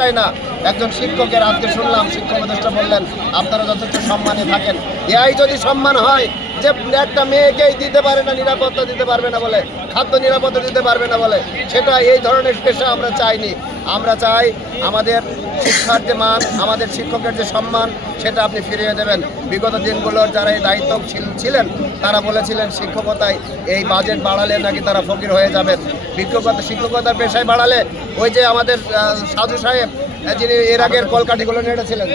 চাই না। একজন শিক্ষকের আজকে শুনলাম শিক্ষক উপদেষ্টা বললেন আপনারা যথেষ্ট সম্মানে থাকেন। এই যদি সম্মান হয় যে একটা মেয়েকেই দিতে পারে না, নিরাপত্তা দিতে পারবে না বলে, খাদ্য নিরাপত্তা দিতে পারবে না বলে, সেটা এই ধরনের পেশা আমরা চাইনি। আমরা চাই আমাদের শিক্ষার যে মান, আমাদের শিক্ষকের যে সম্মান, সেটা আপনি ফিরিয়ে দেবেন। বিগত দিনগুলোর যারা এই দায়িত্ব ছিলেন তারা বলেছিলেন শিক্ষকতায় এই বাজেট বাড়ালে নাকি তারা ফকির হয়ে যাবেন। শিক্ষকতার পেশায় বাড়ালে ওই যে আমাদের সাধু সাহেব যিনি এর আগের কলকাঠিগুলো নেড়েছিলেন,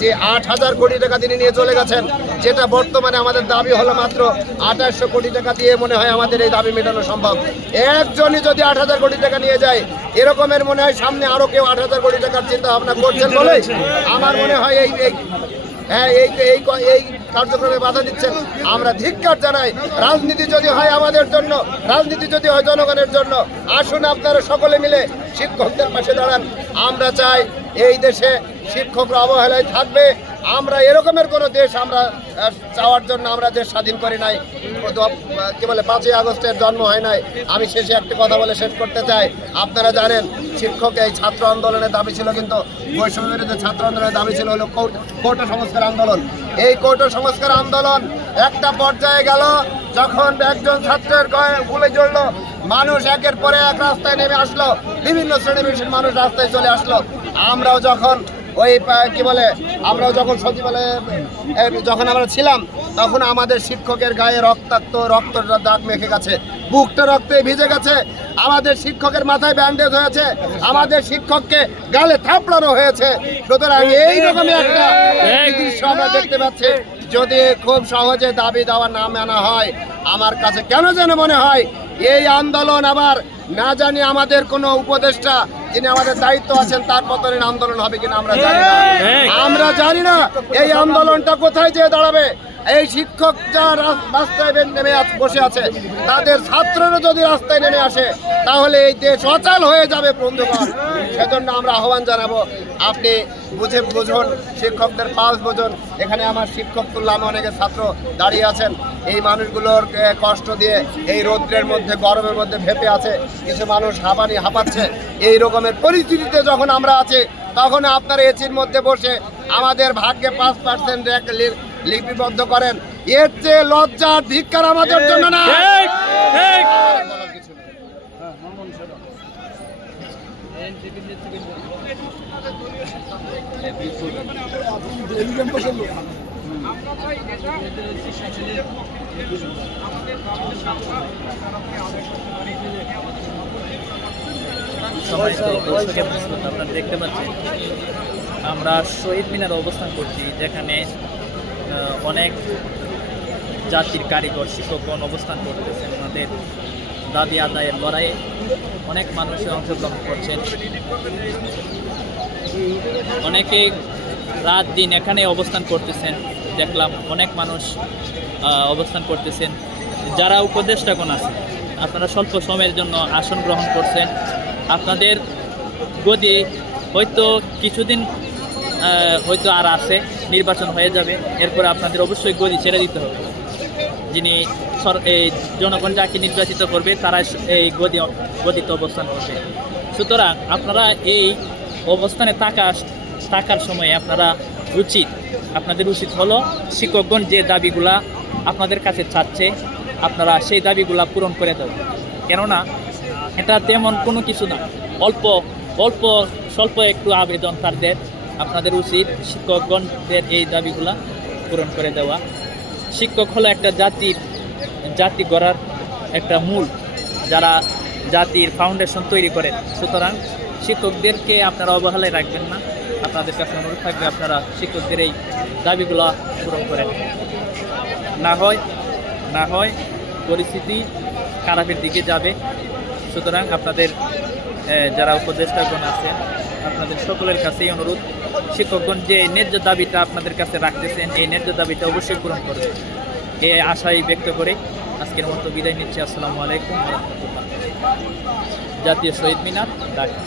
যে 8,000 কোটি টাকা তিনি নিয়ে চলে গেছেন, যেটা বর্তমানে আমাদের দাবি হলো মাত্র 2800 কোটি টাকা দিয়ে মনে হয় আমাদের এই দাবি মেটানো সম্ভব। একজনই যদি 8,000 কোটি টাকা নিয়ে যায়, এরকমের মনে হয় সামনে আরও কেউ 8,000 কোটি টাকার চিন্তা ভাবনা করছেন বলে আমার মনে হয় এই কার্যক্রমে বাধা দিচ্ছেন। আমরা ধিক্কার জানাই। রাজনীতি যদি হয় আমাদের জন্য, রাজনীতি যদি হয় জনগণের জন্য, আসুন আপনারা সকলে মিলে শিক্ষকদের পাশে দাঁড়ান। আমরা চাই এই দেশে শিক্ষকরা অবহেলায় থাকবে। আমরা এরকমের কোনো দেশ আমরা চাওয়ার জন্য আমরা দেশ স্বাধীন করি নাই, কি বলে 5ই আগস্টের জন্ম হয় নাই। আমি শেষে একটি কথা বলে শেষ করতে চাই। আপনারা জানেন শিক্ষক এই ছাত্র আন্দোলনের দাবি ছিল, কিন্তু বৈষম্য বিরোধী ছাত্র আন্দোলনের দাবি ছিল হলো কোটা সংস্কার আন্দোলন। এই কোটা সংস্কার আন্দোলন একটা পর্যায়ে গেল যখন একজন ছাত্রের গায়ে গুলি জড়লো, মানুষ একের পরে এক রাস্তায় নেমে আসলো, বিভিন্ন শ্রেণী-পেশার মানুষ রাস্তায় চলে আসলো। আমরাও যখন আমরাও যখন সচিবালয়ে যখন আমরা ছিলাম, তখন আমাদের শিক্ষকের গায়ে রক্তের দাগ মেখে গেছে, বুকটা রক্তে ভিজে গেছে, আমাদের শিক্ষকের মাথায় ব্যান্ডেজ হয়েছে, আমাদের শিক্ষককে গালে থাপড়ানো হয়েছে। সুতরাং এইরকমই একটা দৃশ্য আমরা দেখতে পাচ্ছি। যদি খুব সহজে দাবি দেওয়া না মানা হয়, আমার কাছে কেন যেন মনে হয় এই আন্দোলন আবার না জানি আমাদের কোনো উপদেষ্টা যিনি আমাদের দায়িত্ব আছেন তার পতনের আন্দোলন হবে কিনা আমরা জানি না। আমরা জানি না এই আন্দোলনটা কোথায় যেয়ে দাঁড়াবে। এই শিক্ষক যারা রাস্তায় নেমে বসে আছে, তাদের ছাত্ররা যদি রাস্তায় নেমে আসে, তাহলে এই দেশ অচল হয়ে যাবে বন্ধুগণ। সেজন্য আমরা আহ্বান জানাবো, আপনি বুঝুন, শিক্ষকদের পালস বুঝুন। এখানে আমার শিক্ষক তুল্লাম অনেকে ছাত্র দাঁড়িয়ে আছেন, এই মানুষগুলোর কষ্ট দিয়ে এই রৌদ্রের মধ্যে গরমের মধ্যে ভেপে আছে, কিছু মানুষ হাঁপাচ্ছে। এই রকমের পরিস্থিতিতে যখন আমরা আছি, তখন আপনারা এসির মধ্যে বসে আমাদের ভাগ্যে 5% লিপিবদ্ধ করেন। এর চেয়ে লজ্জার ধিক্কার আমাদের জন্য না। আপনারা দেখতে পাচ্ছেন আমরা শহীদ মিনারে অবস্থান করছি, যেখানে অনেক জাতির কারিগর শিক্ষকগণ অবস্থান করতেছেন। ওনাদের দাবি আদায়ের লড়াইয়ে অনেক মানুষের অংশগ্রহণ করছেন। অনেকে রাত দিন এখানে অবস্থান করতেছেন, দেখলাম অনেক মানুষ অবস্থান করতেছেন। যারা উপদেষ্টাগণ আছে, আপনারা স্বল্প সময়ের জন্য আসন গ্রহণ করছেন। আপনাদের গদি হয়তো কিছুদিন হয়তো আর আছে, নির্বাচন হয়ে যাবে, এরপরে আপনাদের অবশ্যই গদি ছেড়ে দিতে হবে। যিনি এই জনগণ যাকে নির্বাচিত করবে তারা এই গদিতে অবস্থান করবে। সুতরাং আপনারা এই অবস্থানে থাকার সময় আপনাদের উচিত হলো শিক্ষকগণ যে দাবিগুলা আপনাদের কাছে চাচ্ছে, আপনারা সেই দাবিগুলা পূরণ করে দেবেন। কেননা এটা তেমন কোনো কিছু না, অল্প স্বল্প একটু আবেদন তাদের। আপনাদের উচিত শিক্ষকগণদের এই দাবিগুলা পূরণ করে দেওয়া। শিক্ষক হলো একটা জাতি গড়ার একটা মূল, যারা জাতির ফাউন্ডেশন তৈরি করেন। সুতরাং শিক্ষকদেরকে আপনারা অবহেলায় রাখবেন না। আপনাদের কাছে অনুরোধ থাকবে আপনারা শিক্ষকদের এই দাবিগুলা পূরণ করেন। না হয় পরিস্থিতি খারাপের দিকে যাবে। সুতরাং আপনাদের যারা উপদেষ্টাগণ আছেন, আপনাদের সকলের কাছেই অনুরোধ, শিক্ষকগণ যে ন্যায্য দাবিটা আপনাদের কাছে রাখতেছেন, এই ন্যায্য দাবিটা অবশ্যই পূরণ করবে। এই আশাই ব্যক্ত করে আজকের মতো বিদায় নিচ্ছি। আসসালামু আলাইকুম ওয়া রাহমাতুল্লাহ। জাতীয় শহীদ মিনার, ঢাকা।